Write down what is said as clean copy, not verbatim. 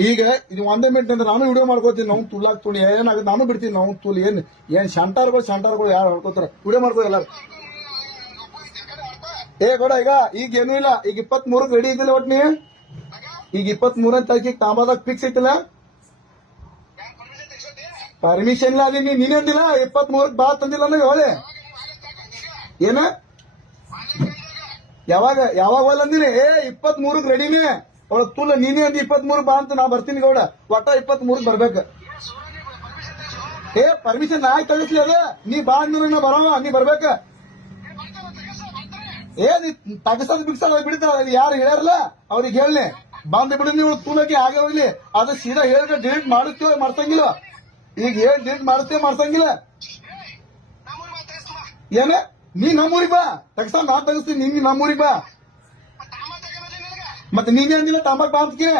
ಈಗ ಇದು ಒಂದೇ ಮಿನಿಟ್ ಅಂದ್ರೆ ನಾನು ವಿಡಿಯೋ ಮಾಡ್ಕೋತೀನಿ. ನಾವು ತುಳ್ಳಾಕ್ ತುಳಿ ಏನಾಗುತ್ತೆ ನಾನು ಬಿಡ್ತೀನಿ. ನಾವು ತುಳಿ ಏನ್ ಶಂಟಾರ್ಗಳು ಯಾರು ಹೊಡ್ಕೋತಾರ ವಿಡಿಯೋ ಮಾಡ್ಕೋ ಎಲ್ಲಾರು. ಕೊಡ ಈಗ ಏನೂ ಇಲ್ಲ. ಈಗ 23 ರೆಡಿ ಇದ್ದಿಲ್ಲ ಒಟ್ನಿ. ಈಗ 23ನೇ ತಾರೀಕಿಗೆ ತಾಂಬಾದಾಗ ಫಿಕ್ಸ್ ಐತಿಲ್ಲ. ಪರ್ಮಿಷನ್ ಇಲ್ಲ ಅದೀನಿ ನೀನೇ ಅಂದಿಲ್ಲ 23ಕ್ಕೆ ಬಾ ತಂದಿಲ್ಲ ಅನ್ನೋ ಹೇಳಿ. ಏನ ಯಾವಾಗ ಹೋಲ್ ಅಂದಿನಿ 23ಕ್ಕೆ ರೆಡಿನೇ ಅವಳ ತುಲ್ಲ ನೀನೇ ಅಂದಿ 23 ಬಾ ಅಂತ ನಾ ಬರ್ತೀನಿ ಗೌಡ. ಒಟ್ಟ 23ಕ್ಕೆ ಬರ್ಬೇಕು. ಪರ್ಮಿಷನ್ ನಾ ಕಳಿಸ್ಲಿ ಅದ ನೀ ಬಾ ಅಂದ್ರ ನಾ ಬರವ ನೀ ಬರ್ಬೇಕ. ನೀ ತಗಸದ್ ಬಿಗ್ಸದ ಬಿಡ್ತಾರ ಯಾರು ಹೇಳ್ಯಾರಲ್ಲ ಅವ್ರಿಗೆ ಹೇಳಿ ಬಂದ್ ಬಿಡು. ನೀವು ತೂಲಕ್ಕೆ ಆಗೇ ಹೋಗ್ಲಿ ಅದು ಸೀದಾ ಹೇಳಿದ್ರೆ ಡಿಲೀಟ್ ಮಾಡಿಸ್ತೇವೆ ಮಾಡ್ಸಂಗಿಲ್ಲ. ಈಗ ಏನ್ ಡಿಲೀಟ್ ಮಾಡಿಸ್ತೇವೆ ಮಾಡ್ಸಂಗಿಲ್ಲ. ಏನ ನೀ ನಮ್ಮೂರಿಗೆ ಬಾ ತಗಸ ನಾ ತಗಸ್ತೀನಿ. ನೀ ನಮ್ಮೂರಿಗೆ ಬಾ ಮತ್ತೆ ನೀನೇ ಅಂದಿಲ್ಲ ತಾಂಬಾಕ್ ಬಾ ಅಂತೀನಿ.